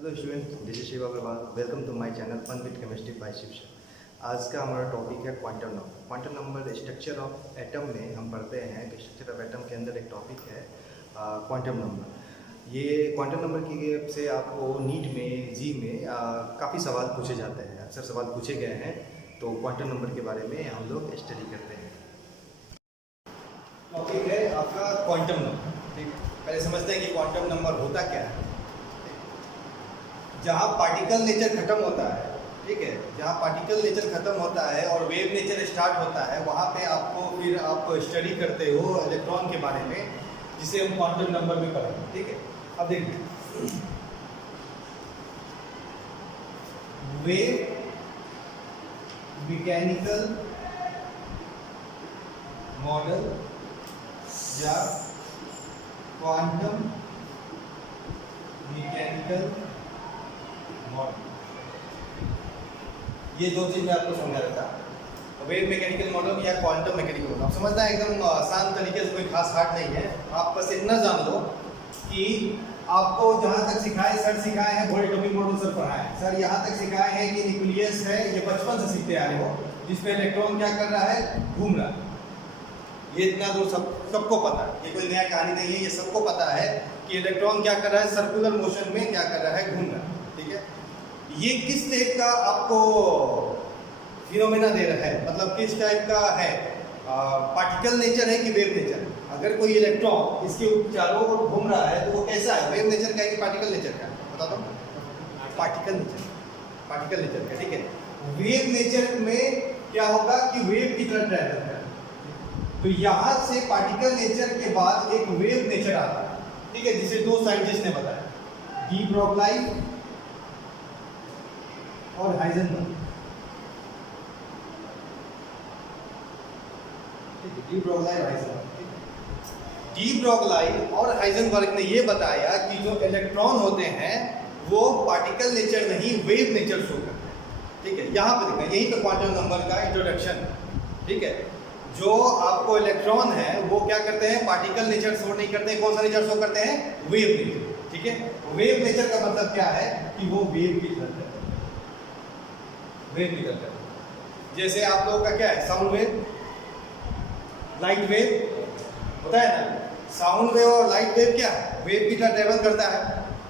Hello student, this is Shiva Agarwal. Welcome to my channel fun with chemistry by Shiv sir. आज का हमारा topic है quantum number. Quantum number structure of atom में हम पढ़ते हैं कि स्ट्रक्चर ऑफ एटम के अंदर एक टॉपिक है क्वांटम नंबर। ये क्वांटम नंबर की से आपको नीट में जी में काफ़ी सवाल पूछे जाते हैं, अक्सर सवाल पूछे गए हैं। तो क्वांटम नंबर के बारे में हम लोग स्टडी करते हैं। टॉपिक है आपका क्वांटम नंबर। ठीक है, पहले समझते हैं कि क्वांटम नंबर होता क्या है। जहाँ पार्टिकल नेचर खत्म होता है, ठीक है, जहाँ पार्टिकल नेचर खत्म होता है और वेव नेचर स्टार्ट होता है, वहाँ पे आपको फिर आप स्टडी करते हो इलेक्ट्रॉन के बारे में, जिसे हम क्वांटम नंबर में पढ़ेंगे। ठीक है, अब देखिए, वेव मैकेनिकल मॉडल या क्वांटम मैकेनिकल मॉडल, ये दो चीज मैं आपको समझा रहा था। वेव मैकेनिकल मॉडल या क्वांटम मैकेनिकल मॉडल आप समझना एकदम आसान तरीके से, कोई खास हार्ड नहीं है। आप बस इतना जान लो कि आपको जहाँ तक सिखाए सर सिखाए हैं, वोल्ट एटॉमिक मॉडल सर पढ़ाए हैं। सर यहाँ तक सिखाए हैं कि न्यूक्लियस है, ये बचपन से सीखते आए हो, जिसमें इलेक्ट्रॉन क्या कर रहा है, घूम रहा है। ये इतना दूर सबको पता है, ये कोई नया कहानी नहीं है, ये सबको पता है कि इलेक्ट्रॉन क्या कर रहा है, सर्कुलर मोशन में क्या कर रहा है, घूम रहा है। ठीक है, ये किस टाइप का आपको फिनोमेना दे रहा है, मतलब किस टाइप का है, पार्टिकल नेचर है कि वेव नेचर। अगर कोई इलेक्ट्रॉन इसके चारों ओर घूम रहा है तो वो कैसा है, वेव नेचर का है कि पार्टिकल नेचर का है, बता दो। पार्टिकल नेचर का। ठीक है, वेव नेचर में क्या होगा कि वेव की तरह ट्रैवल करता है। तो यहाँ से पार्टिकल नेचर के बाद एक वेव नेचर आता है, ठीक है, जिसे दो साइंटिस्ट ने बताया, डी ब्रोगली और हाइजेनबर्ग। डी ब्रोगली और हाइजेनबर्ग ने ये बताया कि जो इलेक्ट्रॉन होते हैं वो पार्टिकल नेचर नहीं, वेव नेचर शो करते हैं। ठीक है, यहाँ पे देखना, यही पे क्वांटम नंबर का इंट्रोडक्शन। ठीक है, जो आपको इलेक्ट्रॉन है वो क्या करते हैं, पार्टिकल नेचर शो नहीं करते हैं। कौन सा नेचर शो करते हैं, वेव नेचर। ठीक है, वेव नेचर का मतलब क्या है कि वो वेव की तरह है, वेव की तरह। जैसे आप लोगों का क्या है, साउंड वेव, लाइट वेव होता है ना। साउंड वेव और लाइट वेव क्या है, वेव की तरह ट्रेवल करता है।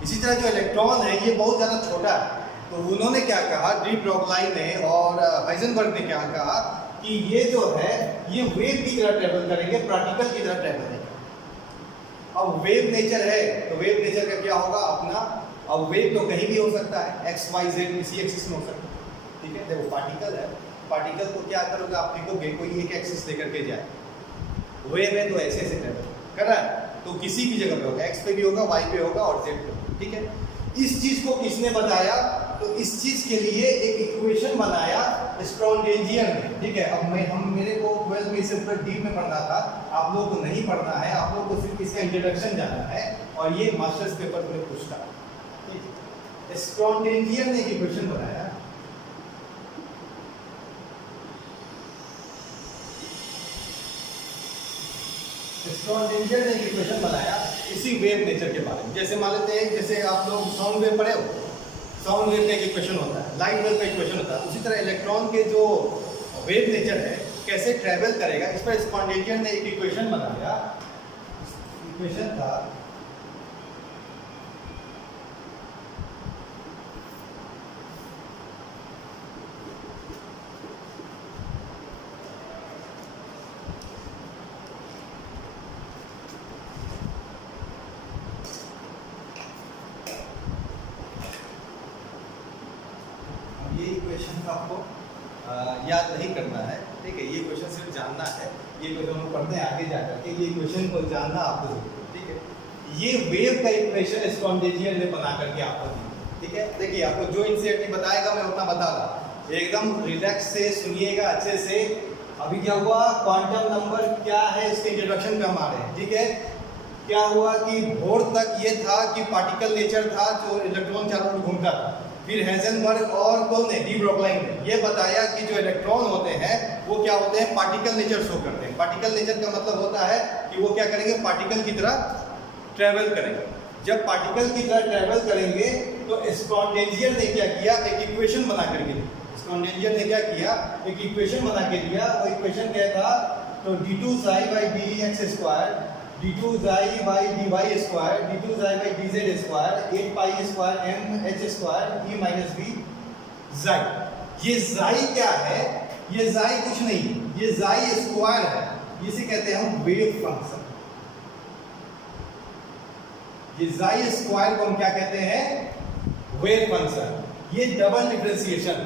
इसी तरह जो इलेक्ट्रॉन है ये बहुत ज़्यादा छोटा है। तो उन्होंने क्या कहा, डी ब्रोगली ने और हाइजेनबर्ग ने क्या कहा कि ये जो है ये वेव की तरह ट्रेवल करेंगे, पार्टिकल की तरह ट्रेवल करेंगे। अब वेव नेचर है तो वेव नेचर का क्या होगा अपना, अब वेव तो कहीं भी हो सकता है, एक्स वाई जेड किसी एक्सिस में हो सकता है। ठीक है, देखो पार्टिकल है, पार्टिकल को क्या करोगे आप, फेंकोगे, कोई एक एक्सिस लेकर के जाए। वेव है तो ऐसे ट्रेवल कर रहा है, तो किसी भी जगह पे होगा, एक्स पे भी होगा, वाई पे होगा और जेड पे। ठीक है, इस चीज को किसने बताया, तो इस चीज के लिए एक इक्वेशन बनाया स्क्रॉडिंजियर ने। ठीक है, अब मेरे को 12 में इसे ऊपर डीप में पढ़ना था, आप लोगों को नहीं पढ़ना है, आप लोगों को सिर्फ इसका इंट्रोडक्शन जानना है, और ये मास्टर्स पेपर में पूछता है। स्क्रॉडिंजियर ने एक इक्वेशन बनाया, स्क्रॉडिंजियर ने एक इक्वेशन बनाया इसी वेव नेचर के बारे में। जैसे मान लेते हैं, जैसे आप लोग साउंड वेव पढ़े हो, साउंड वेव का एक इक्वेशन होता है, लाइट वेव का इक्वेशन होता है। उसी तरह इलेक्ट्रॉन के जो वेव नेचर है कैसे ट्रेवल करेगा, इस पर स्क्रॉडिंजियर ने एक इक्वेशन बनाया। इक्वेशन था इक्वेशन आपको याद नहीं करना है। ठीक है, ये क्वेश्चन सिर्फ जानना है, ये क्वेश्चन हम पढ़ते हैं आगे जाकर के, ये क्वेश्चन को जानना आपको जरूरी है। ठीक है, ये वेव का इक्वेशन स्क्रॉडिंजियर ने बना करके आपको दी। ठीक है, देखिए आपको जो इनसीईआरटी बताएगा मैं उतना बता रहा, एकदम रिलैक्स से सुनिएगा अच्छे से। अभी क्या हुआ, क्वांटम नंबर क्या है इसके इंट्रोडक्शन पे हम आ रहे हैं। ठीक है, क्या हुआ कि भोर तक ये था कि पार्टिकल नेचर था, जो इलेक्ट्रॉन चारों ओर घूमता था। फिर हाइजेनबर्ग और कौन ने, डी ब्रोगली ने ये बताया कि जो इलेक्ट्रॉन होते हैं वो क्या होते हैं, पार्टिकल नेचर शो करते हैं। पार्टिकल नेचर का मतलब होता है कि वो क्या करेंगे, पार्टिकल की तरह ट्रेवल करेंगे। जब पार्टिकल की तरह ट्रैवल करेंगे तो स्पॉन्टेनियस ने क्या किया, एक इक्वेशन बना करके दिया। स्पॉन्टेनियस ने क्या किया, एक इक्वेशन बना के दिया। वो इक्वेशन क्या था, तो d2 psi by dx square, d2 psi by dy square, d2 psi by dz square, 8 pi square m h square e minus b xi। ये xi क्या है, ये xi कुछ नहीं, ये xi स्क्वायर है। इसे कहते हैं हम वेव फंक्शन। ये xi स्क्वायर को हम क्या कहते हैं, वेव फंक्शन। ये डबल डिफरेंशिएशन,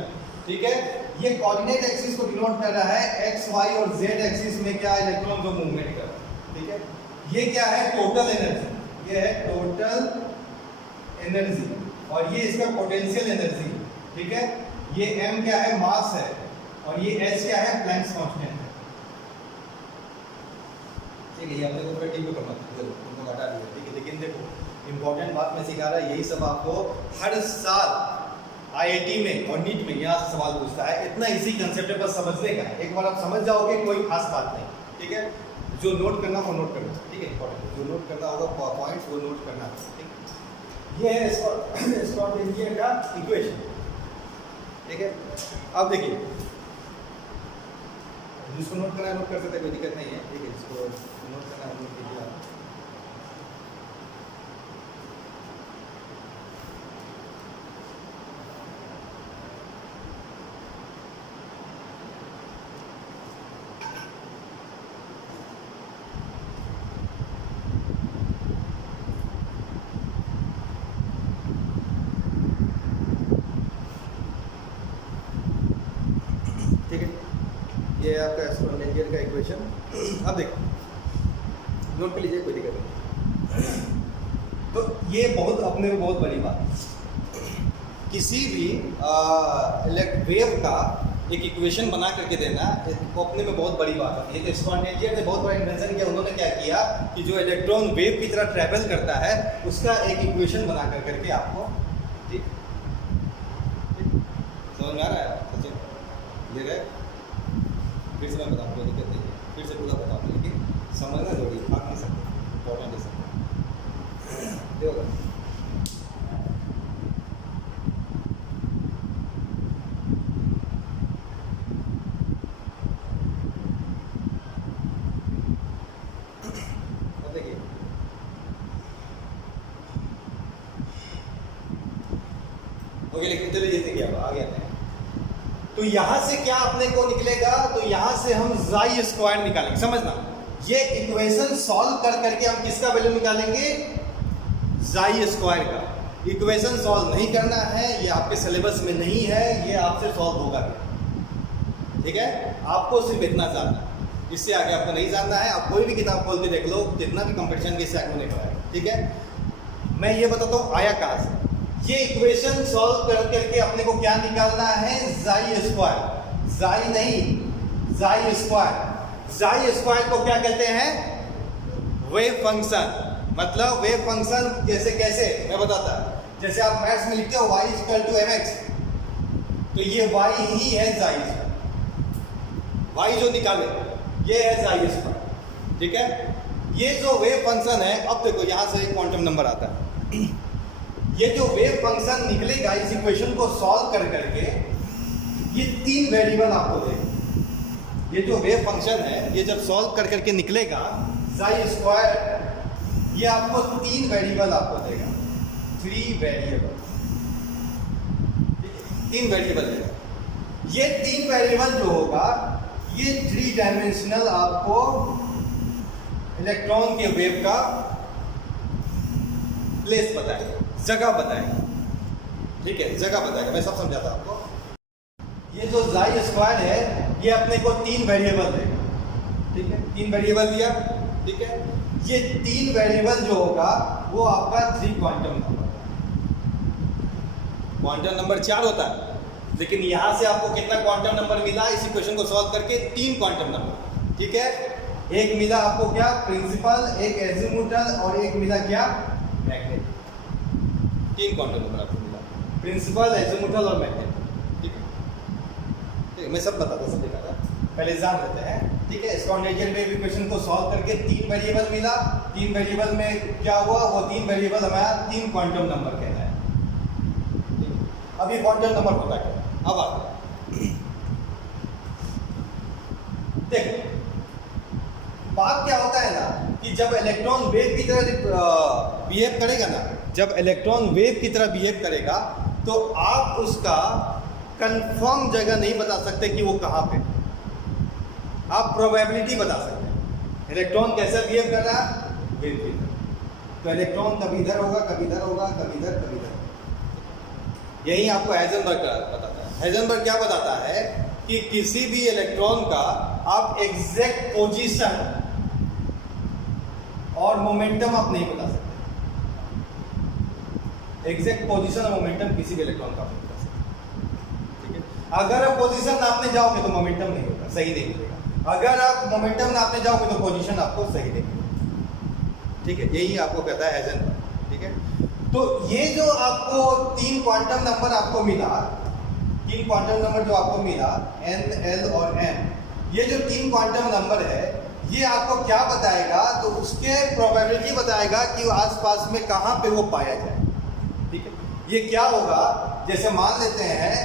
ठीक है। ये कोऑर्डिनेट एक्सिस को डिनोट कर रहा है, x y और z एक्सिस में क्या इलेक्ट्रॉन को मूवमेंट कर रहा है, ठीक है। ये क्या है, टोटल एनर्जी, ये है टोटल एनर्जी, और ये इसका पोटेंशियल एनर्जी, ठीक है। ये m क्या है, मास है, और ये h क्या है, प्लैंक्स कांस्टेंट है, ठीक है। ये अपने को टीम पे करना है, तुमको हटा दिया, ठीक है। लेकिन देखो इंपॉर्टेंट बात मैं सिखा रहा है, यही सब आपको हर साल आईआईटी में और नीट में यहाँ से सवाल पूछता है। इतना इजी कंसेप्ट है, बस समझने का है। एक बार आप समझ जाओगे, कोई खास बात नहीं, ठीक है। जो नोट करना वो नोट करना, ठीक है। इंपॉर्टेंट जो नोट करना होगा पॉइंट्स वो नोट करना, ठीक। ये है स्पॉन्टेनियस का इक्वेशन, ठीक है। अब देखिए, जिसको नोट करना है नोट कर सकते हैं, कोई दिक्कत नहीं है, ठीक है। जिसको नोट करना है नोट कीजिए आप। ये आपका एक्सपोनेंशियल का इक्वेशन। अब देखो नोट कर लीजिए, कोई दिक्कत नहीं। तो ये बहुत अपने में बहुत बड़ी बात है, किसी भी वेव का एक इक्वेशन बना करके देना वो अपने में बहुत बड़ी बात है। ये तो स्पॉन्टेनियस ने बहुत बड़ा इन्वेंशन किया। उन्होंने क्या किया कि जो इलेक्ट्रॉन वेव की तरह ट्रैवल करता है उसका एक इक्वेशन बना करके आपको, ठीक समझ में आ रहा है, सचिन ये रहे। फिर से मैं बताऊँ, कोई दिक्कत नहीं है, फिर से पूरा बताऊँ, लेकिन समझना जरूरी, भाग नहीं सकते, इम्पोर्टेंट है सब। देखो देखिए, ओके, लेकिन चलिए ये देखिए अब आगे आते हैं। तो यहां से क्या अपने को निकलेगा, तो यहां से हम xi स्क्वायर निकालेंगे। समझना, ये इक्वेशन सॉल्व कर करके हम किसका वैल्यू निकालेंगे, xi स्क्वायर का। इक्वेशन सॉल्व नहीं करना है, ये आपके सिलेबस में नहीं है, ये आपसे सॉल्व होगा, ठीक है। आपको सिर्फ इतना जानना है, इससे आगे आपको नहीं जानना है। आप कोई भी किताब खोल के देख लो, जितना भी कंपटीशन के आगे नहीं पड़ा है, ठीक है। मैं ये बताता हूँ आया कहाँ से। ये इक्वेशन सॉल्व कर करके अपने को क्या निकालना है, xi स्क्वायर। xi नहीं, xi स्क्वायर। xi स्क्वायर को क्या कहते हैं, वेव फंक्शन। मतलब वेव फंक्शन जैसे कैसे मैं बताता, जैसे आप मैथ्स में लिखते हो y = mx, तो ये y ही है xi स्क्वायर। y जो निकाले ये है xi स्क्वायर, ठीक है। ये जो वेव फंक्शन है, अब देखो यहाँ से एक क्वांटम नंबर आता है। ये जो वेव फंक्शन निकलेगा इस इक्वेशन को सॉल्व कर करके, ये 3 वेरिएबल आपको देगा। ये जो वेव फंक्शन है, ये जब सॉल्व कर करके निकलेगा xi स्क्वायर, ये आपको 3 वेरिएबल आपको देगा, 3 वेरिएबल, 3 वेरिएबल देगा। ये 3 वेरिएबल जो होगा, ये 3 डायमेंशनल आपको इलेक्ट्रॉन के वेव का प्लेस बताएगा, जगह बताएगा, ठीक है। जगह बताएगा, मैं सब समझाता हूं आपको। ये जो xi स्क्वायर है, ये अपने को 3 वेरिएबल देगा, ठीक है। 3 वेरिएबल दिया, ठीक है। ये 3 वेरिएबल जो होगा वो आपका 3 क्वांटम नंबर। क्वांटम नंबर 4 होता है, लेकिन यहां से आपको कितना क्वांटम नंबर मिला इस इक्वेशन को सॉल्व करके, 3 क्वांटम नंबर, ठीक है। एक मिला आपको क्या, प्रिंसिपल, एक एजीमुथल, और एक मिला क्या, मैग्नेटिक। 3 क्वांटम नंबर आपको मिला, प्रिंसिपल, एजीमुथल और मैग्नेटिक, ठीक है। मैं सब बताता, सब दिखाता, पहले जान लेते हैं, ठीक है। स्पॉन्टेनियस वेव इक्वेशन को सॉल्व करके 3 वेरिएबल मिला, तीन वेरिएबल में क्या हुआ, वो तीन वेरिएबल हमारा तीन क्वांटम नंबर कहलाया। अब ये क्वांटम नंबर होता क्या, अब आ देख बात क्या होता है ना कि जब इलेक्ट्रॉन वेव की तरह बिहेव करेगा ना, जब इलेक्ट्रॉन वेव की तरह बिहेव करेगा तो आप उसका कंफर्म जगह नहीं बता सकते कि वो कहाँ पे, आप प्रोबेबिलिटी बता सकते हैं इलेक्ट्रॉन कैसा बिहेव कर रहा है वेव की तरह। तो इलेक्ट्रॉन कभी इधर होगा, कभी इधर होगा, कभी इधर, कभी इधर। यही आपको हाइजेनबर्ग बताता है। हाइजेनबर्ग क्या बताता है कि किसी भी इलेक्ट्रॉन का आप एग्जैक्ट पोजीशन और मोमेंटम आप नहीं बता सकते। एग्जैक्ट पोजीशन और मोमेंटम किसी भी इलेक्ट्रॉन का आप नहीं बता सकते, ठीक है। अगर आप पोजीशन नापने जाओगे तो मोमेंटम नहीं होगा, सही नहीं मिलेगा। अगर आप मोमेंटम नापने जाओगे तो पोजीशन आपको सही नहीं मिलेगा, ठीक है। यही आपको कहता है हाइजेनबर्ग, ठीक है। तो ये जो आपको तीन क्वांटम नंबर आपको मिला, तीन क्वांटम नंबर जो आपको मिला n, l और m, ये जो तीन क्वांटम नंबर है ये आपको क्या बताएगा, तो उसके प्रोबेबिलिटी बताएगा कि आसपास में कहाँ पे वो पाया जाए, ठीक है। ये क्या होगा, जैसे मान लेते हैं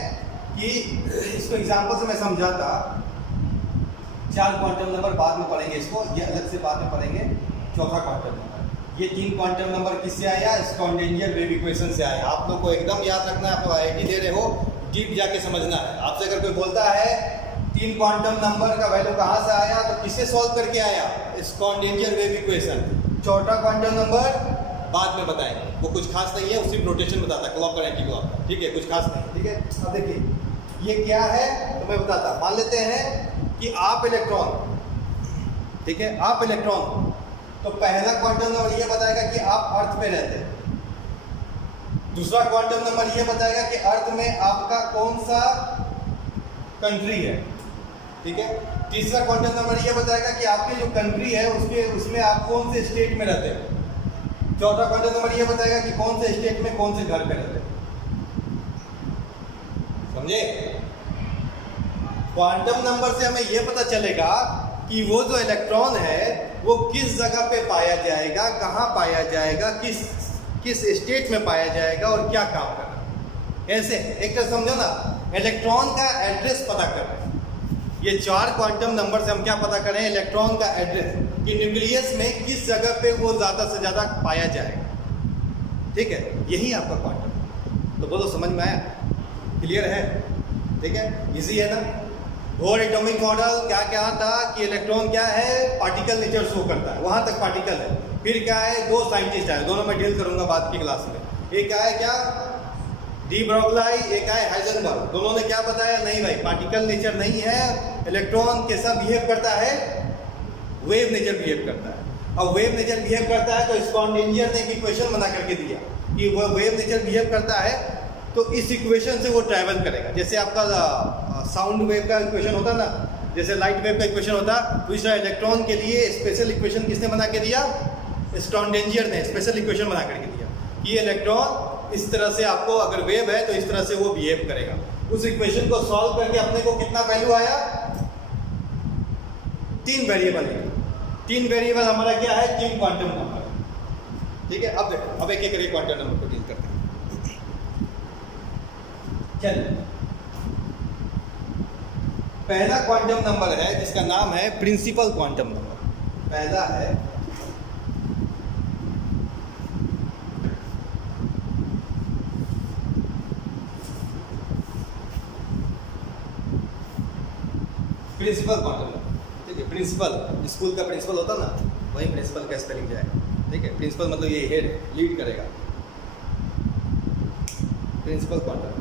कि इसको एग्जांपल से मैं समझाता, चार क्वांटम नंबर बाद में पढ़ेंगे, इसको ये अलग से बाद में पढ़ेंगे। चौथा क्वांटम नंबर, ये तीन क्वांटम नंबर किससे आया, स्क्रॉडिंगर वेव इक्वेशन से आया। आप लोग को एकदम याद रखना है, आप लोग IIT दे रहे हो, डीप जाके समझना है। आपसे अगर कोई बोलता है तीन क्वांटम नंबर का वैल्यू कहाँ से आया, तो किसे सॉल्व करके आया, स्क्रॉडिंगर वेव इक्वेशन। चौथा क्वांटम नंबर बाद में बताएंगे, वो कुछ खास नहीं है, उसी रोटेशन बताता है, क्लॉक और एंटी क्लॉक, ठीक है, कुछ खास नहीं, ठीक है। अब देखिए ये क्या है, तो मैं बताता। मान लेते हैं कि आप इलेक्ट्रॉन, ठीक है, आप इलेक्ट्रॉन, तो पहला क्वांटम नंबर ये बताएगा कि आप अर्थ पे रहते हैं। दूसरा क्वांटम नंबर ये बताएगा कि अर्थ में आपका कौन सा कंट्री है, ठीक है। तीसरा क्वांटम नंबर ये बताएगा कि आपकी जो कंट्री है उसमें आप कौन से स्टेट में रहते हो। चौथा क्वांटम नंबर ये बताएगा कि कौन से स्टेट में कौन से घर पे रहते हो, समझे। क्वांटम नंबर से हमें यह पता चलेगा कि वो जो इलेक्ट्रॉन है वो किस जगह पे पाया जाएगा, कहाँ पाया जाएगा, किस स्टेट में पाया जाएगा और क्या काम करना। ऐसे एक तरह समझो ना, इलेक्ट्रॉन का एड्रेस पता कर रहे हैं। ये चार क्वांटम नंबर से हम क्या पता करें, इलेक्ट्रॉन का एड्रेस, कि न्यूक्लियस में किस जगह पे वो ज़्यादा से ज़्यादा पाया जाएगा, ठीक है। यही आपका क्वांटम। तो बोलो समझ में आया, क्लियर है, ठीक है, इजी है ना। बोर एटॉमिक मॉडल क्या क्या था कि इलेक्ट्रॉन क्या है, पार्टिकल नेचर शो करता है, वहाँ तक पार्टिकल है। फिर क्या है, दो साइंटिस्ट आए, दोनों मैं डील करूँगा बाद की क्लास में। एक क्या है, क्या डी ब्रॉगली, एक है हाइजेनबर्ग। दोनों ने क्या बताया, नहीं भाई पार्टिकल नेचर नहीं है, इलेक्ट्रॉन कैसा बिहेव करता है, वेव नेचर बिहेव करता है। अब वेव नेचर बिहेव करता है तो स्क्रॉडिंगर ने एक इक्वेशन बना करके दिया कि वह वेव नेचर बिहेव करता है तो इस इक्वेशन से वो ट्रैवल करेगा। जैसे आपका साउंड वेव का इक्वेशन होता ना, जैसे लाइट वेव का इक्वेशन होता, तो इस इलेक्ट्रॉन के लिए स्पेशल इक्वेशन किसने बना के दिया, स्क्रॉडिंगर ने स्पेशल इक्वेशन बना करके दिया कि ये इलेक्ट्रॉन इस तरह से आपको अगर वेव है तो इस तरह से वो बिहेव करेगा। उस इक्वेशन को सॉल्व करके अपने को कितना वैल्यू आया, तीन वेरिएबल है। तीन वेरिएबल हमारा क्या है, तीन क्वांटम नंबर, ठीक है। अब देखो, अब एक एक करके क्वांटम नंबर को डील करते हैं। चलिए, पहला क्वांटम नंबर है जिसका नाम है प्रिंसिपल क्वांटम नंबर। पहला है प्रिंसिपल क्वांटम नंबर, ठीक है। प्रिंसिपल, स्कूल का प्रिंसिपल होता ना, वही प्रिंसिपल का स्पेलिंग जाएगा, ठीक है। प्रिंसिपल मतलब ये हेड, लीड करेगा, प्रिंसिपल क्वांटम।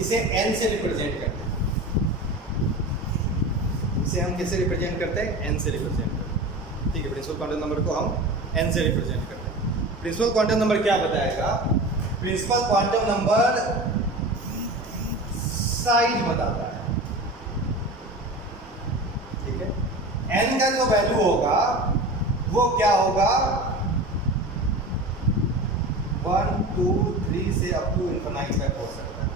इसे n से रिप्रेजेंट करते हैं। इसे हम कैसे रिप्रेजेंट करते हैं, n से रिप्रेजेंट करते हैं, ठीक है। प्रिंसिपल क्वांटम नंबर को हम n से रिप्रेजेंट करते हैं। प्रिंसिपल क्वांटम नंबर क्या बताएगा, प्रिंसिपल क्वांटम नंबर साइज बताता है, ठीक है। n का जो वैल्यू होगा वो क्या होगा, 1, 2, 3 से अप टू इनफिनाइट तक हो सकता है,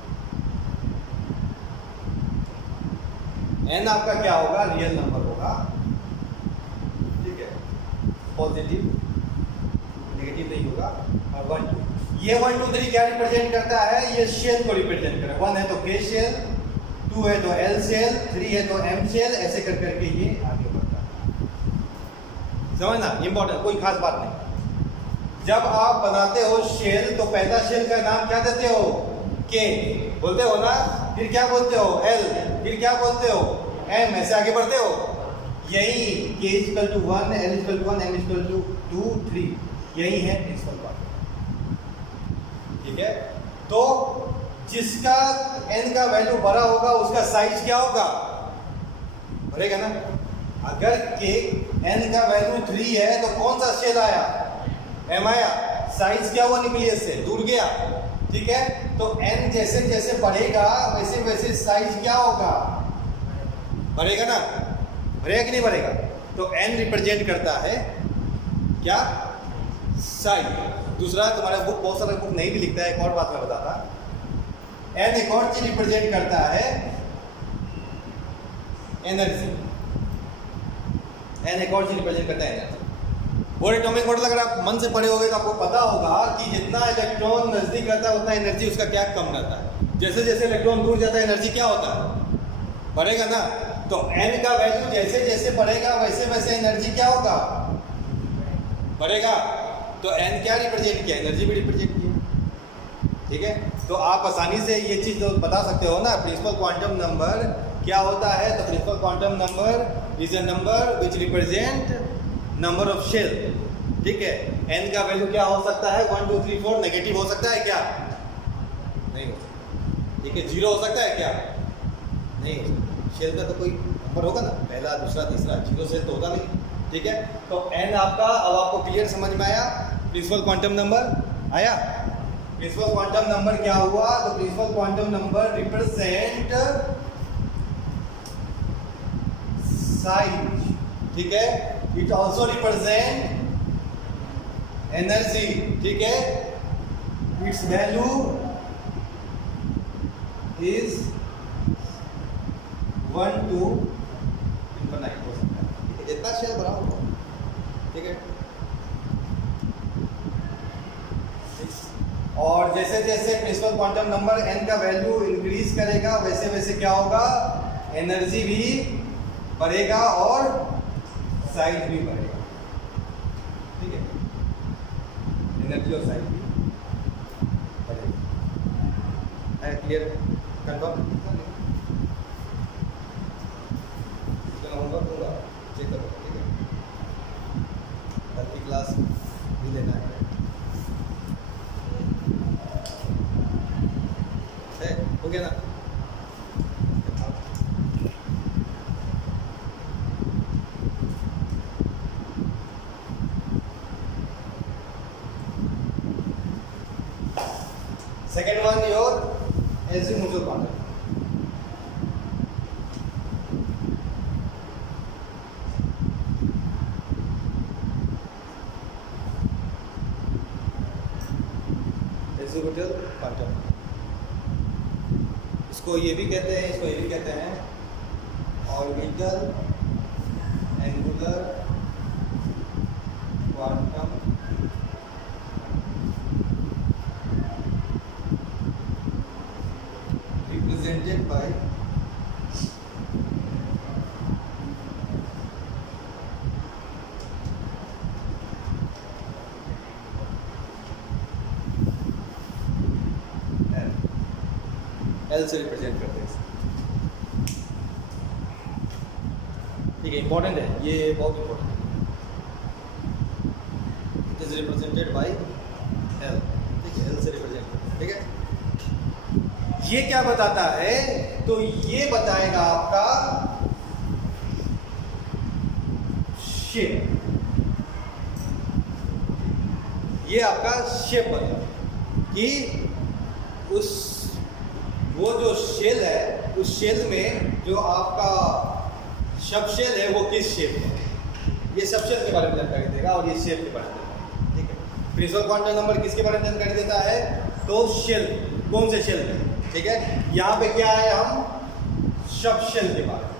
n आपका क्या होगा, रियल नंबर होगा, ठीक है, पॉजिटिव, नेगेटिव नहीं होगा। और 1 2 ये 1 2 3 क्या रिप्रेजेंट करता है, ये शेल को रिप्रेजेंट कर रहा है। 1 है तो K शेल, 2 है तो L शेल, 3 है तो M शेल, ऐसे कर करके ये आगे बढ़ता है। समझना इंपॉर्टेंट, कोई खास बात नहीं। जब आप बनाते हो शेल तो पहला शेल का नाम क्या देते हो, K बोलते हो ना, फिर क्या बोलते हो, L, फिर क्या बोलते हो, M, ऐसे आगे बढ़ते हो। यही K = 1, L = 1, M = 2 3, यही है प्रिंसिपल पार्ट, ठीक है। तो जिसका n का वैल्यू बड़ा होगा उसका साइज क्या होगा, बढ़ेगा ना। अगर K n का वैल्यू 3 है तो कौन सा शेल आया, M आया, साइज क्या हुआ, न्यूक्लियस से दूर गया, ठीक है। तो n जैसे जैसे बढ़ेगा वैसे वैसे साइज क्या होगा, बढ़ेगा ना, बढ़ेगा कि नहीं बढ़ेगा। तो n रिप्रेजेंट करता है क्या, साइज। दूसरा तुम्हारा बुक, बहुत सारा बुक नहीं भी लिखता है, एक और बात मैं बताता, n एक और चीज रिप्रेजेंट करता है, एनर्जी। n एक और चीज रिप्रेजेंट करता है एनर्जी। बोर एटॉमिक मॉडल अगर आप मन से पढ़े होगे तो आपको पता होगा कि जितना इलेक्ट्रॉन नजदीक रहता है उतना एनर्जी उसका क्या कम रहता है। जैसे जैसे इलेक्ट्रॉन दूर जाता है एनर्जी क्या होता है, बढ़ेगा ना। तो n का वैल्यू जैसे जैसे बढ़ेगा वैसे वैसे एनर्जी क्या होगा, बढ़ेगा। तो n क्या रिप्रेजेंट किया, एनर्जी भी रिप्रेजेंट किया, ठीक है। तो आप आसानी से ये चीज तो बता सकते हो ना, प्रिंसिपल क्वांटम नंबर क्या होता है। तो principal quantum number is a number which represent number of shell, ठीक है। n का वैल्यू क्या हो सकता है, 1 2 3 4, नेगेटिव हो सकता है क्या, नहीं हो सकता, ठीक है। 0 हो सकता है क्या, नहीं हो सकता। शेल का तो कोई नंबर होगा ना, पहला दूसरा तीसरा, 0 शेल तो होगा नहीं, ठीक है। तो n आपका, अब आपको क्लियर समझ में आया, प्रिंसिपल क्वांटम नंबर आया। प्रिंसिपल क्वांटम नंबर क्या हुआ, तो principal quantum number represent size, ठीक है। इट ऑल्सो रिप्रेजेंट एनर्जी, ठीक है। इट्स वैल्यू इज 1 to ∞ हो सकता है, जितना शेल बड़ा होगा, ठीक है। और जैसे जैसे प्रिंसिपल क्वांटम नंबर n का वैल्यू इंक्रीज करेगा वैसे वैसे क्या होगा, एनर्जी भी बढ़ेगा और साइज भी बढ़ेगा, ठीक है। एनर्जी और साइज भी बढ़ेगा, है क्लियर, कंफर्म। होमवर्क दूंगा, चेक करो, ठीक है। कल की क्लास भी लेना है, हो गया ना। Second one your azimuthal quantum. Azimuthal quantum, इसको ये भी कहते हैं, इसको ये भी कहते हैं orbital angular quantum represented by L से रिप्रेजेंट करते हैं, ठीक है। इंपॉर्टेंट है ये, बहुत इंपॉर्टेंट है। It is represented by L, ठीक है। L से रिप्रेजेंट करते हैं, ठीक है। ये क्या बताता है, तो ये बताएगा आपका शेप, ये आपका शेप बताता कि उस वो जो शेल है उस शेल में जो आपका सब शेल है वो किस शेप में है, ये सब शेल के बारे में जानकारी देगा और ये शेप के बारे में देगा, ठीक है। प्रिंसिपल क्वांटम नंबर किसके बारे में जानकारी देता है, तो शेल, कौन से शेल में, ठीक है। यहाँ पे क्या है, हम सब शेल के बारे में,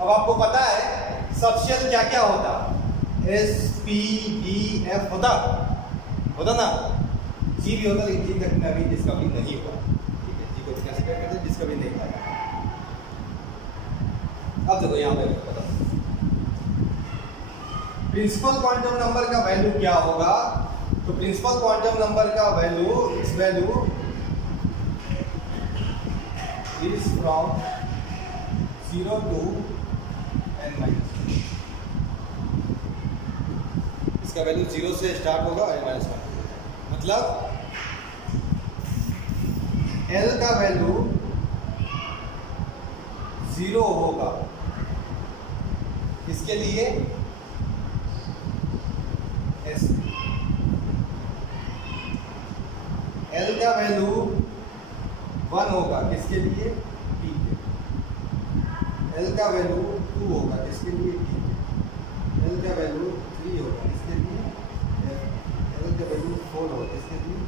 अब आपको पता है सबशेल क्या क्या होता, एस पी डी एफ होता ना, जी भी होता, लेकिन जी तक में अभी डिस्कवरी नहीं हुआ। ठीक है, जी को कैसे करते थे, डिस्कवरी नहीं हुआ। अब देखो यहाँ पे पता प्रिंसिपल क्वांटम नंबर का वैल्यू क्या होगा। तो प्रिंसिपल क्वांटम नंबर का value, it's value is from 0 to n-, इसका वैल्यू 0 से स्टार्ट होगा और n-1, मतलब L का वैल्यू 0 होगा, इसके लिए S, L का वैल्यू 1 होगा, किसके लिए P के, L का वैल्यू 2 होगा, किसके लिए T के, L का वैल्यू 3 होगा, इसके लिए F, L का वैल्यू 4 होगा, किसके लिए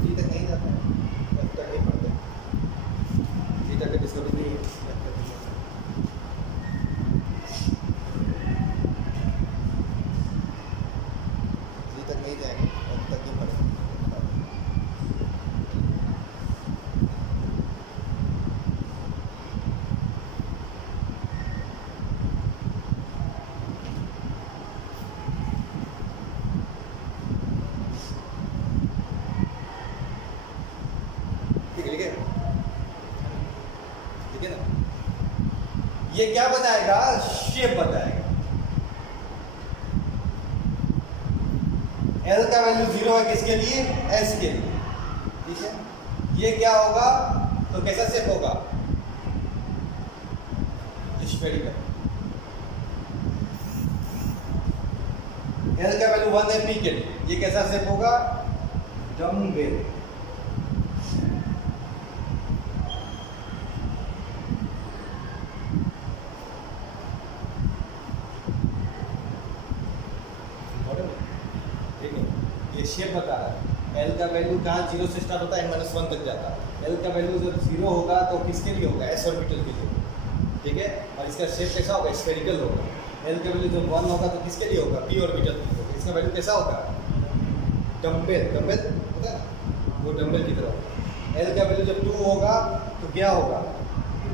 G तक नहीं जाता है, F तक नहीं पढ़ते, G तक डिस्कवरी नहीं है, G तक नहीं जाएंगे, F तक ही पढ़ेंगे। ठीक है ना, ये क्या बताएगा, शेप बताएगा। L का वैल्यू 0 है, किसके लिए, S के लिए। ठीक है, ये क्या होगा, तो कैसा शेप होगा, स्फेरिकल। L का वैल्यू 1 है P के लिए, ये कैसा शेप होगा, डम्बेल। ये शेप बता रहा है। L का वैल्यू कहाँ 0 से स्टार्ट होता है, n-1 तक जाता है। L का वैल्यू जब 0 होगा तो किसके लिए होगा, s ऑर्बिटल के लिए। ठीक है, और इसका शेप कैसा होगा, स्फेरिकल होगा। L का वैल्यू जब 1 होगा तो किसके लिए होगा, p ऑर्बिटल के लिए होगा। इसका वैल्यू कैसा होगा, डम्बेल, डम्बेल होता है वो डम्बेल की तरह होगा। L का वैल्यू जब 2 होगा तो क्या होगा,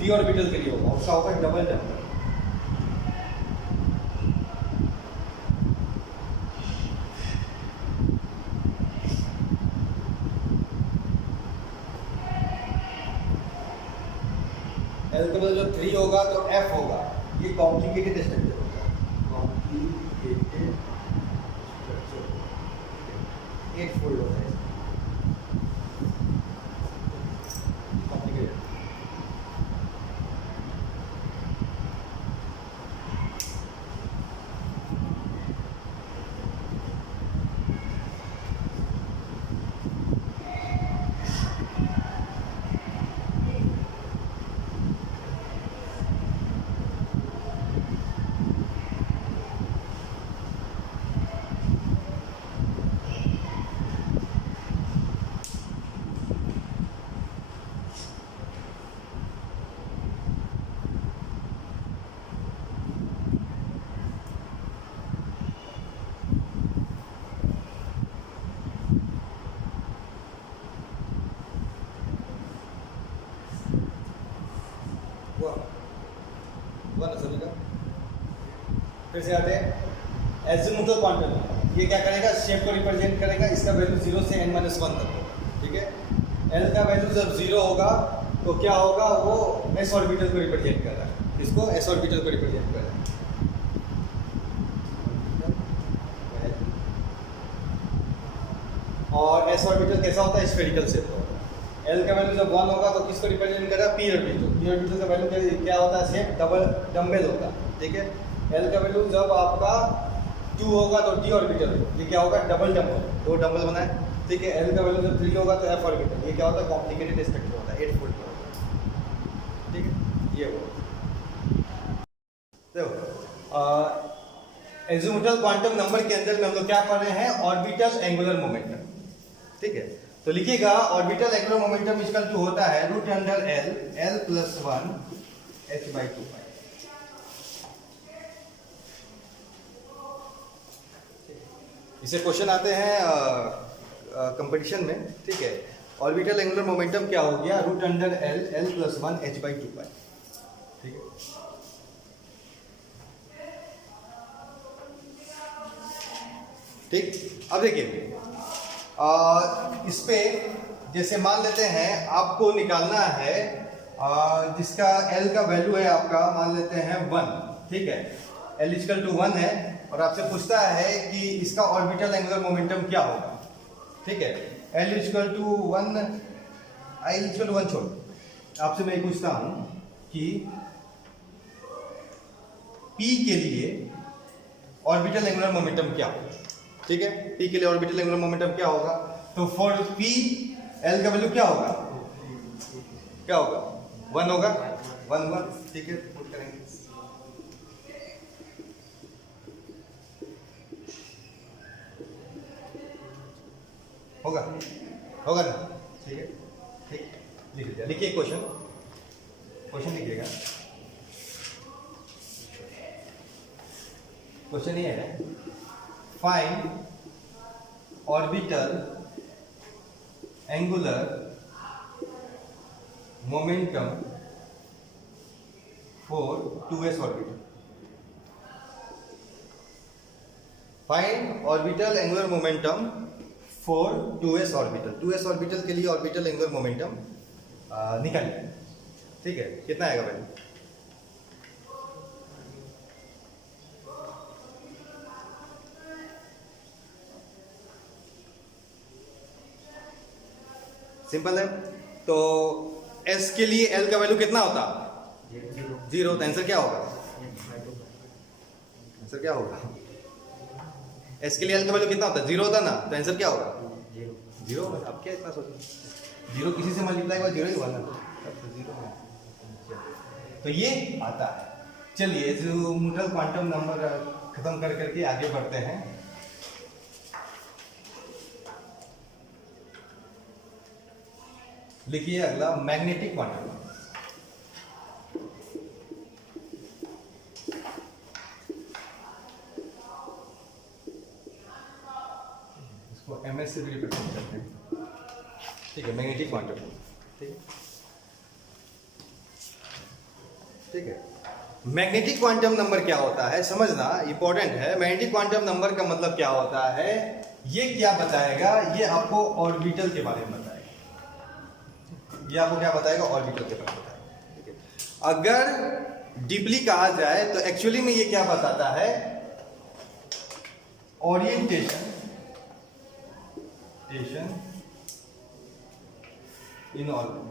d ऑर्बिटल के लिए होगा, उसका होगा डबल डम्बेल। L का वैल्यू जब 3 होगा तो F होगा, ये कॉम्प्लिकेटेड स्ट्रक्चर होगा, कॉम्प्लिकेटेड स्ट्रक्चर 8 फोल्ड होता है, कॉम्प्लिकेटेड। हुआ ना सभी का। फिर से आते हैं एजिमुथल क्वांटम, ये क्या करेगा, शेप को रिप्रेजेंट करेगा, इसका वैल्यू 0 से n-1 तक होगा। ठीक है, L का वैल्यू जब 0 होगा तो क्या होगा, वो s ऑर्बिटल को रिप्रेजेंट कर रहा है, इसको s ऑर्बिटल को रिप्रेजेंट कर रहा है। और s ऑर्बिटल कैसा होता है, स्फेरिकल शेप का होता है। L का वैल्यू जब 1 होगा तो किसको रिप्रेजेंट कर रहा है, p ऑर्बिटल। p ऑर्बिटल का वैल्यू क्या होता है, शेप डबल डम्बेल होता है। ठीक है, L का वैल्यू जब आपका 2 होगा तो d ऑर्बिटल, ये क्या होगा, डबल डम्बल, दो डम्बल बनाए। ठीक है, L का वैल्यू जब 3 होगा तो f ऑर्बिटल, ये क्या होता है, कॉम्प्लिकेटेड स्ट्रक्चर होता है, 8 फोल्ड का होता है। ठीक है, ये वो देखो एजिमुथल क्वांटम नंबर के अंदर में हम लोग क्या पढ़ रहे हैं, ऑर्बिटल एंगुलर मोमेंटम। ठीक है, तो लिखिएगा orbital angular momentum equal to होता है √L L + 1 h/2π। इसे क्वेश्चन आते हैं कंपटीशन में, ठीक है। ऑर्बिटल एंगुलर मोमेंटम क्या हो गया, √L + 1 h/2π, ठीक है। ठीक, अब देखिए इस पे जैसे मान लेते हैं आपको निकालना है जिसका L का वैल्यू है आपका, मान लेते हैं 1, ठीक है। L = 1 है और आपसे पूछता है कि इसका ऑर्बिटल एंगुलर मोमेंटम क्या होगा, ठीक है। L = 1, I = 1 छोड़, आपसे मैं पूछता हूं कि P के लिए ऑर्बिटल एंगुलर मोमेंटम क्या होगा, ठीक है। P के लिए ऑर्बिटल एंगुलर मोमेंटम क्या होगा, तो फॉर P L का वैल्यू क्या होगा, क्या होगा, 1 होगा, 1, ठीक है। पुट करेंगे, होगा होगा ना, ठीक है। ठीक, लिख लीजिए, लिखिए क्वेश्चन लिखिएगा। क्वेश्चन ये है, find orbital angular momentum for 2s orbital. Find orbital angular momentum for 2s orbital. 2s orbital के लिए ऑर्बिटल एंगुलर मोमेंटम निकालिए, ठीक है। कितना आएगा वैल्यू, सिंपल है। तो S के लिए L का वैल्यू कितना होता, 0, तो आंसर क्या होगा, आंसर क्या होगा, S के लिए L का वैल्यू कितना होता है, 0 होता ना, तो आंसर क्या होगा, 0। अब क्या इतना सोचो, 0 किसी से मल्टीप्लाई हुआ 0 ही हुआ ना, तो 0 तो ये आता है। चलिए जो न्यूट्रल क्वांटम नंबर खत्म कर करके आगे बढ़ते हैं। लिखिए अगला, मैग्नेटिक क्वांटम नंबर। इसको MS से भी रिप्रेजेंट करते हैं, ठीक है। मैग्नेटिक क्वांटम, ठीक है। मैग्नेटिक क्वांटम नंबर क्या होता है समझना इंपॉर्टेंट है। मैग्नेटिक क्वांटम नंबर का मतलब क्या होता है, ये क्या बताएगा, ये आपको ऑर्बिटल के बारे में बताएगा। ये आपको क्या बताएगा, ऑर्बिटल के बारे में बताएगा, ठीक है। अगर डीपली कहा जाए तो एक्चुअली में ये क्या बताता है, ओरिएंटेशन इन ऑर्बिट,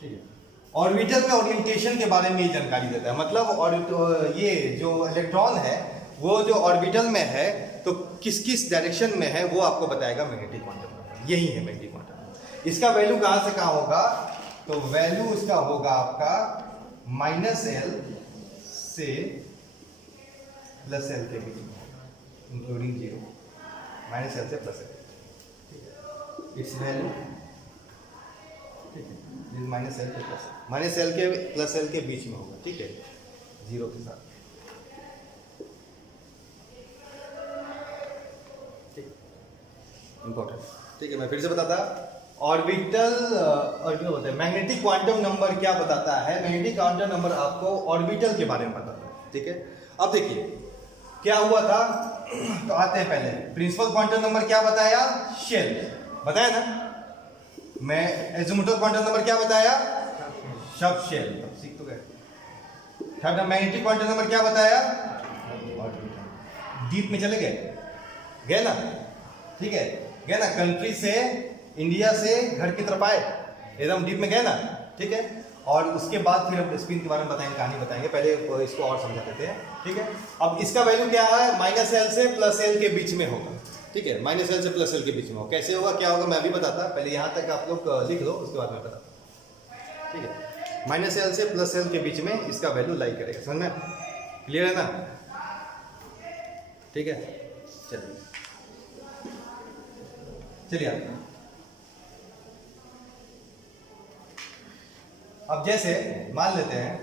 ठीक है। ऑर्बिटल में ओरिएंटेशन के बारे में ये जानकारी देता है, मतलब और ये जो इलेक्ट्रॉन है वो जो ऑर्बिटल में है तो किस किस डायरेक्शन में है वो आपको बताएगा मैग्नेटिक क्वांटम नंबर। यही है मैग्नेटिक क्वांटम नंबर। इसका वैल्यू कहां से कहां होगा, तो वैल्यू इसका होगा आपका -L से +L के बीच में, इंक्लूडिंग 0, -L से +L, इट्स वैल्यू, ठीक है। -L के +L के +L के बीच में होगा, ठीक है, 0 के साथ, ठीक, इंपॉर्टेंट, ठीक है। मैं फिर से बताता, ऑर्बिटल और क्या होता है, मैग्नेटिक क्वांटम नंबर क्या बताता है, मैग्नेटिक क्वांटम नंबर आपको ऑर्बिटल के बारे में बताता है, ठीक है। अब देखिए क्या हुआ था, तो आते हैं पहले प्रिंसिपल क्वांटम नंबर क्या बताया, शेल बताया ना। मैं एजीमुथल क्वांटम नंबर क्या बताया, सब शेल, सीख तो गए। थर्ड मैग्नेटिक क्वांटम नंबर क्या बताया, डीप में चले गए ना, ठीक है, गए ना, कंट्री से इंडिया से घर की तरफ आए, एकदम डीप में गए ना, ठीक है। और उसके बाद फिर हम स्पिन के बारे में बताएंगे, कहानी बताएंगे, पहले इसको और समझा देते हैं, ठीक है। अब इसका वैल्यू क्या है, -L से +L के बीच में होगा, ठीक है। -L से +L के बीच में होगा, कैसे होगा क्या होगा मैं अभी बताता, पहले यहाँ तक आप लोग लिख लो, उसके बाद मैं बताता, ठीक है। -L से +L के बीच में इसका वैल्यू लाई करेगा, समझ में, क्लियर है ना, ठीक है। चलिए अब जैसे मान लेते हैं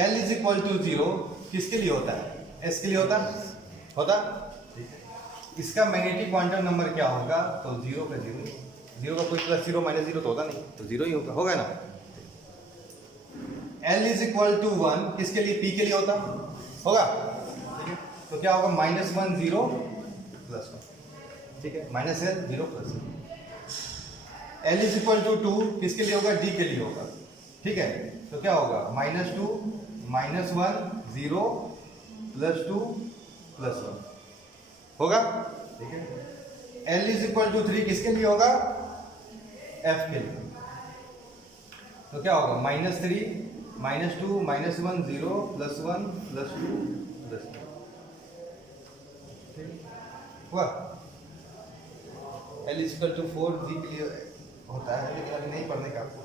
L इज इक्वल टू 0 किसके लिए होता है? S के लिए होता ठीक है। इसका मैग्नेटिक क्वांटम नंबर क्या होगा? तो 0 का 0 का कोई प्लस 0 माइनस 0 तो होता नहीं, तो 0 ही होगा ना। L इज इक्वल टू 1 किसके लिए? P के लिए होगा ठीक है। तो क्या होगा? -1 0 +1 ठीक है, -L 0 +1। L is equal to 2 किसके लिए होगा? D के लिए होगा ठीक है। तो क्या होगा? -2 -1 0 +2 +1 होगा ठीक है। L इज इक्वल टू 3 किसके लिए होगा? F के लिए। तो क्या होगा? -3 -2 -1 0 +1 +2 +1 हुआ। L is equal to 4 D के लिए होता है, लेकिन अभी नहीं पढ़ने का आपको।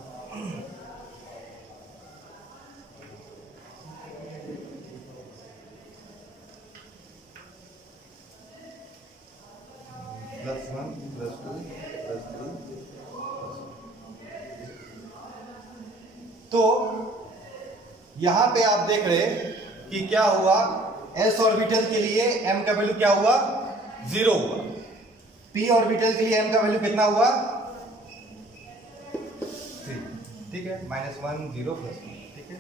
+1 +2 +3 तो यहां पे आप देख रहे कि क्या हुआ? s ऑर्बिटल के लिए m का वैल्यू क्या हुआ? 0 हुआ। p ऑर्बिटल के लिए m का वैल्यू कितना हुआ? 3 ठीक है, -1 0 +1 ठीक है।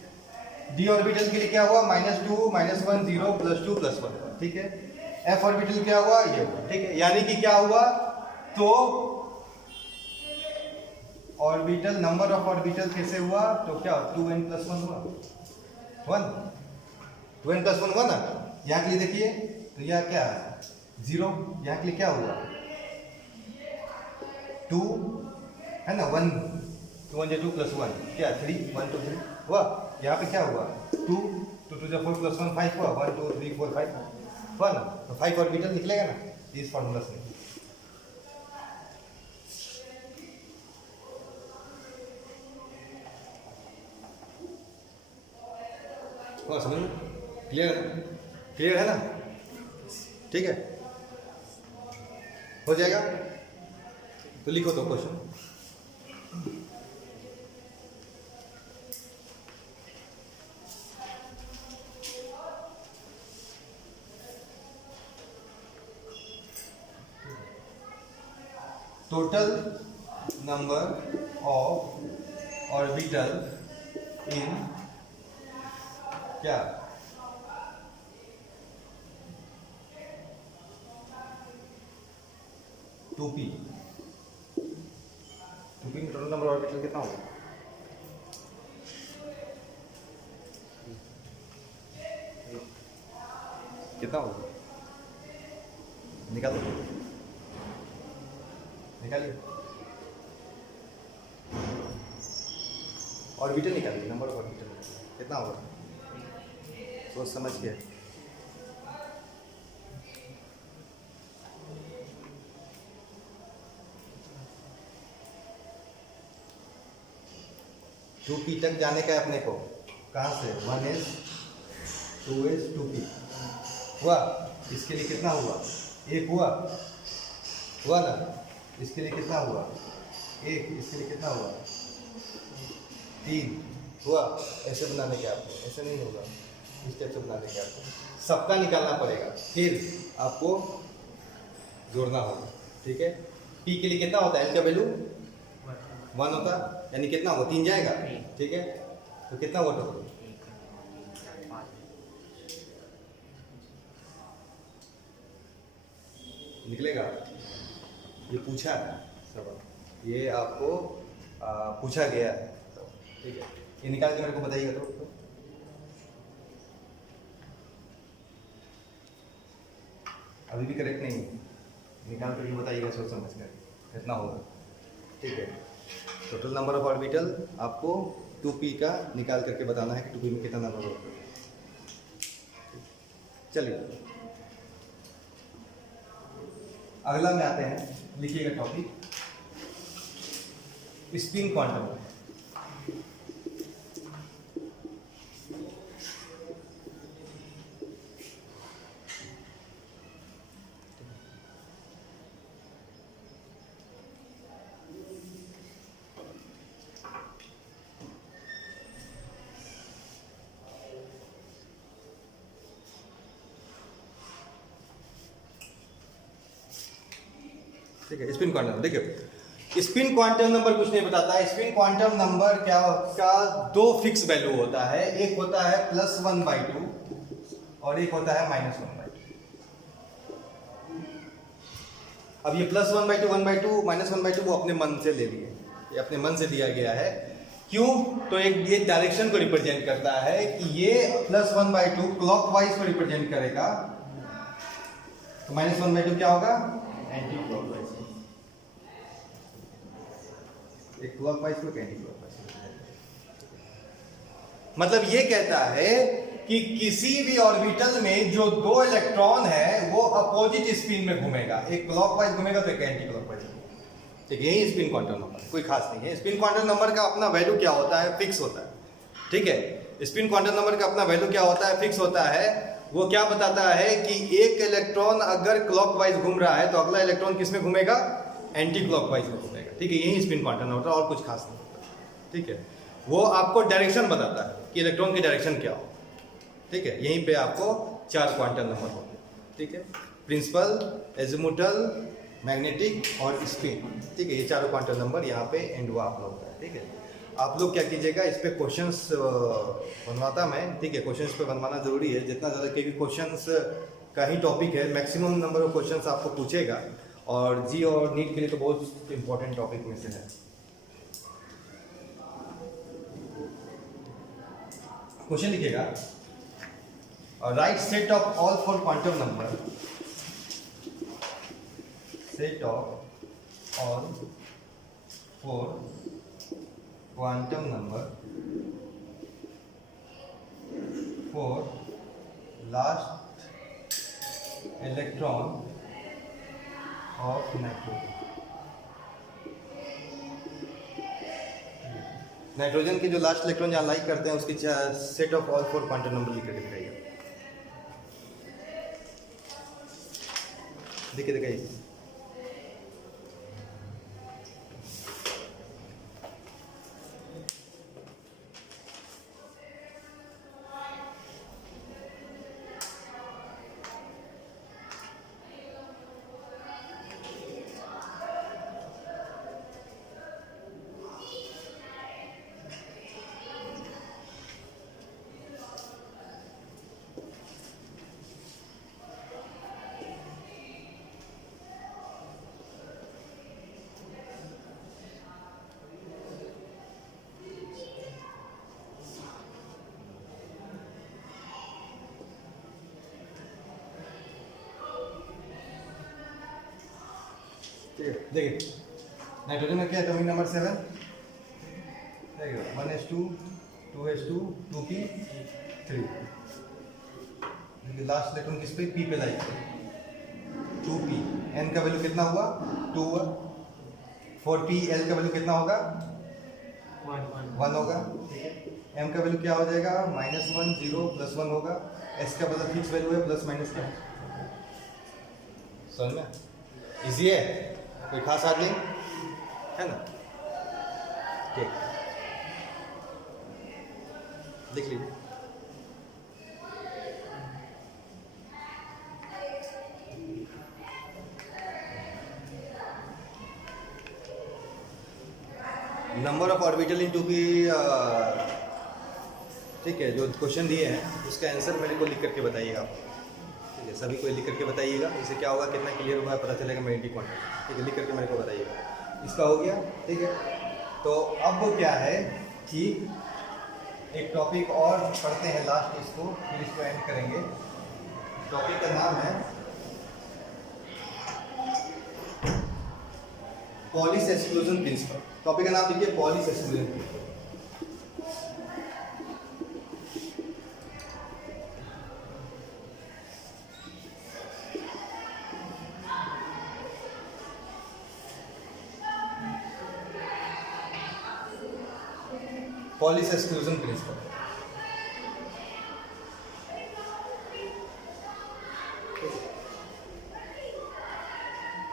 d ऑर्बिटल के लिए क्या हुआ? -2 -1 0 +2 +1 ठीक है। f ऑर्बिटल क्या हुआ? ये हुआ ठीक है। यानी कि क्या हुआ? तो ऑर्बिटल नंबर ऑफ ऑर्बिटल कैसे हुआ? तो क्या 2n + 1 हुआ 1 2n + 1 हुआ ना। यहाँ के लिए देखिए तो यह क्या है? 0। यहाँ के लिए क्या हुआ? 2 है ना, 1 2 1 2 + 1 क्या 3 1 2 3 हुआ। यहाँ पे क्या हुआ? 2 2 2 4 + 1 5 हुआ 1 2 3 4 5 हुआ ना। तो 5 ऑर्बिटल निकलेगा ना इस फॉर्मूला से। समझ में क्लियर है ना? ठीक है, हो जाएगा। तो लिखो तो question. Total number of orbital इन क्या? टू पी में टोटल नंबर ऑर्बिटल कितना होगा? कितना होगा? निकालिए ऑर्बिटल निकालिए, नंबर ऑफ ऑर्बिटल कितना होगा? सोच समझ के। टू पी तक जाने का है अपने को। कहाँ से? 1s 2s 2p हुआ। इसके लिए कितना हुआ? 1 हुआ ना। इसके लिए कितना हुआ? 1। इसके लिए कितना हुआ? 3 हुआ। ऐसे बनाने के आपको, ऐसे नहीं होगा, इस टाइप से बनाने के आपको सबका निकालना पड़ेगा, फिर आपको जोड़ना होगा ठीक है। p के लिए कितना होता है? l का वैल्यू 1 होता है, यानी कितना होगा? 3 जाएगा ठीक है। तो कितना हुआ टोटल? निकलेगा। ये पूछा है सब, ये आपको पूछा गया है ठीक है। ये निकाल के मेरे को बताइएगा तो। अभी भी करेक्ट नहीं है, निकाल करके बताइएगा सोच समझ कर कितना होगा ठीक है। टोटल नंबर ऑफ ऑर्बिटल आपको 2p का निकाल करके बताना है कि 2p में कितना नंबर होगा। चलिए अगला में आते हैं, लिखिएगा टॉपिक स्पिन क्वांटम। ठीक है। स्पिन क्वांटम नंबर देखिए, स्पिन क्वांटम नंबर कुछ नहीं बताता है। स्पिन क्वांटम नंबर क्या का दो फिक्स वैल्यू होता है, एक होता है +1/2 और एक होता है -1/2। अब ये +1/2, 1/2, -1/2 वो अपने मन से ले लिए, ये अपने मन से दिया गया है। क्यों? तो एक ये डायरेक्शन को रिप्रेजेंट करता है कि ये +1/2 क्लॉकवाइज को रिप्रेजेंट करेगा, तो -1/2 क्या होगा? Anti clockwise. एक क्लॉकवाइज को एंटी क्लॉकवाइज, मतलब ये कहता है कि किसी भी ऑर्बिटल में जो दो इलेक्ट्रॉन है वो अपोजिट स्पिन में घूमेगा, एक क्लॉकवाइज घूमेगा तो एक एंटी क्लॉकवाइज। ठीक है, यही स्पिन क्वांटम नंबर, कोई खास नहीं है। स्पिन क्वांटम नंबर का अपना वैल्यू क्या होता है? फिक्स होता है। ठीक है, स्पिन क्वांटम नंबर का अपना वैल्यू क्या होता है? फिक्स होता है। वो क्या बताता है कि एक इलेक्ट्रॉन अगर क्लॉकवाइज घूम रहा है तो अगला इलेक्ट्रॉन किस में घूमेगा? एंटी क्लॉकवाइज में घूमेगा। ठीक है, यही स्पिन क्वांटम नंबर, और कुछ खास नहीं होता। ठीक है, वो आपको डायरेक्शन बताता है कि इलेक्ट्रॉन की डायरेक्शन क्या हो। ठीक है, यहीं पे आपको 4 क्वांटम नंबर होंगे। ठीक है, प्रिंसिपल, एजिमुथल, मैग्नेटिक और स्पिन। ठीक है, ये चारों क्वांटम नंबर यहाँ पे एंड हुआ आप लोग का। ठीक है, आप लोग क्या कीजिएगा, इस पे क्वेश्चंस बनवाता मैं। ठीक है, क्वेश्चंस पे बनवाना जरूरी है जितना ज़्यादा, क्योंकि क्वेश्चंस का ही टॉपिक है, मैक्सिमम नंबर ऑफ क्वेश्चंस आपको पूछेगा, और जी और नीट के लिए तो बहुत इंपॉर्टेंट टॉपिक में से है। क्वेश्चन लिखिएगा, right set of all 4 quantum number, set of all 4 quantum number for last electron of nitrogen. Nitrogen के जो लास्ट इलेक्ट्रॉन जहाँ लाइक करते हैं उसकी set of all 4 quantum number लिख करके दिखाइए। देखिए दिखाइए, देखिए नाइट्रोजन का क्या है? एटॉमिक नंबर 7, देखिए 1s2 2s2 2p3। देखिए लास्ट इलेक्ट्रॉन किस पे? p पे लाइक है, 2p। n का वैल्यू कितना हुआ? 2 हुआ। 4p l का वैल्यू कितना होगा? 1 होगा। ठीक है, m का वैल्यू क्या हो जाएगा? -1 0 +1 होगा। s का मतलब फिक्स वैल्यू है, प्लस माइनस क्या समझ में? इजी है, कोई खास बात नहीं है ना। ठीक, देख लीजिए। Number of orbital in 2p। ठीक है, जो क्वेश्चन दिए हैं उसका आंसर मेरे को लिख करके बताइएगा आप। ठीक है, सभी को लिख करके बताइएगा, इससे क्या होगा, कितना क्लियर हुआ है पता चलेगा मैग्नेटिक क्वांटम। ठीक है, लिख करके मेरे को बताइएगा। इसका हो गया। ठीक है, तो अब क्या है कि एक टॉपिक और पढ़ते हैं लास्ट, इसको फिर इसको एंड करेंगे। टॉपिक का नाम है पॉलिश एक्सक्लूजन प्रिंसिपल। टॉपिक का नाम लिखिए, Pauli's exclusion principle. Pauli's exclusion principle.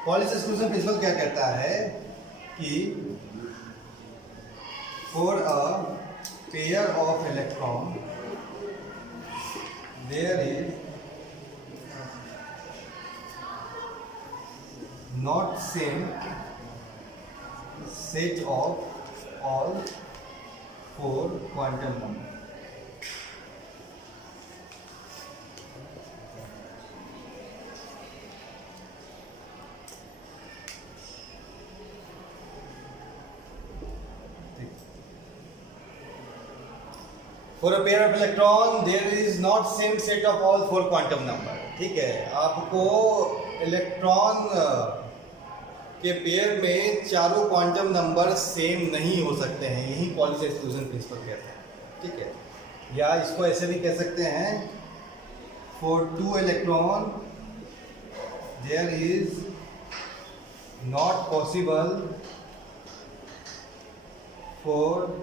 Pauli's exclusion principle क्या कहता है कि for a pair of electron there is not same set of all four quantum numbers. For a pair of electron, there is not same set of all four quantum number. ठीक है, आपको electron के pair में चारों quantum number same नहीं हो सकते हैं, यही पॉलीज एक्सक्लूजन प्रिंसिपल कहते हैं. ठीक है, या इसको ऐसे भी कह सकते हैं, for two electron there is not possible for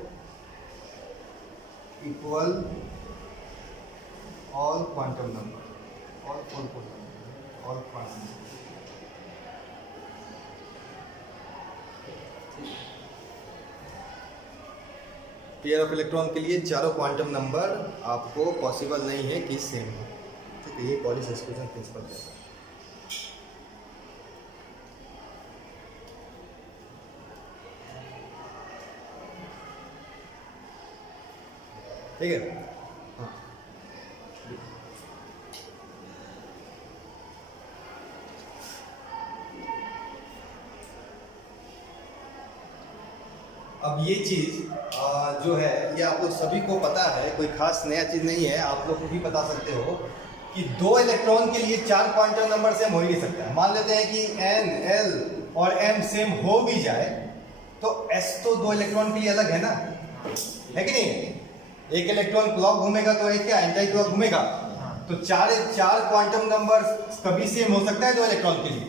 equal all quantum number, all quantum number, all quantum number. Pair of electron के लिए चारों क्वांटम नंबर आपको पॉसिबल नहीं है कि सेम हो. ठीक है, ये पॉलीज एक्सक्लूजन प्रिंसिपल है. ठीक है. हाँ. अब ये चीज जो है ये आप लोग सभी को पता है, कोई खास नया चीज नहीं है. आप लोग भी बता सकते हो कि दो इलेक्ट्रॉन के लिए चार क्वांटम नंबर सेम हो ही नहीं सकता है. मान लेते हैं कि n, l और m सेम हो भी जाए तो s तो दो इलेक्ट्रॉन के लिए अलग है ना, है कि नहीं? एक इलेक्ट्रॉन क्लॉक घूमेगा तो एक क्या एंटी क्लॉक घूमेगा. तो चार क्वांटम नंबर कभी सेम हो सकता है दो इलेक्ट्रॉन के लिए?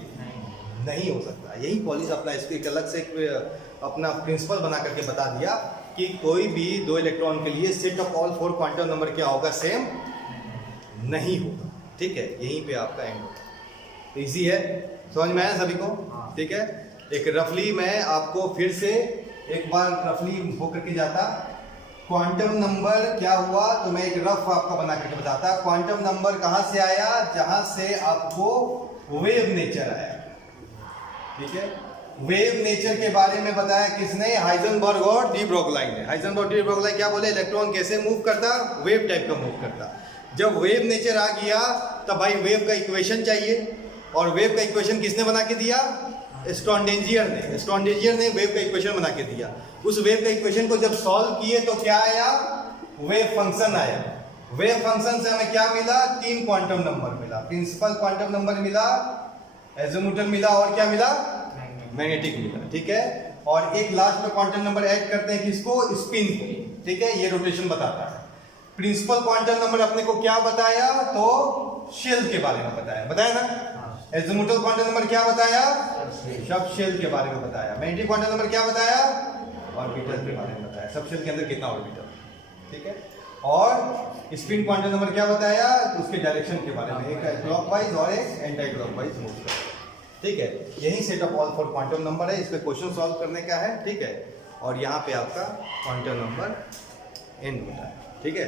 नहीं हो सकता. यही पॉलीज अपना इसको एक अलग से अपना प्रिंसिपल बना करके बता दिया कि कोई भी दो इलेक्ट्रॉन के लिए set of all four quantum number क्या होगा, सेम नहीं होगा. ठीक है, यहीं पे आपका एंड होगा. इजी है, समझ में आया सभी को? ठीक है, एक रफली मैं आपको फिर से एक बार रफली हो करके जाता. क्वांटम नंबर क्या हुआ तो मैं एक रफ आपका बना करके बताता. क्वांटम नंबर कहाँ से आया? जहां से आपको वेव नेचर आया. ठीक है, वेव नेचर के बारे में बताया किसने? हाइजेनबर्ग और डी ब्रोगली ने. हाइजेनबर्ग डी ब्रोगली क्या बोले? इलेक्ट्रॉन कैसे मूव करता? वेव टाइप का मूव करता. जब वेव नेचर आ गया तब भाई वेव का इक्वेशन चाहिए, और वेव का इक्वेशन किसने बना के दिया? स्ट्रॉन्डेंजियर ने. स्ट्रॉन्डेंजियर ने वेव का इक्वेशन बना के दिया. उस वेव का इक्वेशन को जब सॉल्व किए तो क्या आया? वेव फंक्शन आया. वेव फंक्शन से हमें क्या मिला? तीन क्वांटम नंबर मिला. प्रिंसिपल क्वांटम नंबर मिला, एजीमुथल मिला, और क्या मिला? मैग्नेटिक मिला. ठीक है, और एक लास्ट में क्वांटम नंबर ऐड करते हैं किसको? स्पिन को. ठीक है, ये रोटेशन बताता है. प्रिंसिपल क्वांटम नंबर अपने को क्या बताया? तो शेल के बारे में बताया ना. एजीमुथल क्वांटम नंबर क्या बताया? सब शेल के बारे में बताया. मैग्नेटिक क्वांटम नंबर क्या बताया? ऑर्बिटल के बारे में बताया. सब शेल के अंदर कितना ऑर्बिटल. ठीक है, और स्पिन क्वांटम नंबर क्या बताया? उसके डायरेक्शन के बारे में, एक क्लॉकवाइज और एक एंटी क्लॉकवाइज मूव करता है. ठीक है, यही set of all four quantum number है. इसका क्वेश्चन सॉल्व करने का है. ठीक है, और यहाँ पे आपका क्वांटम नंबर n होता है. ठीक है.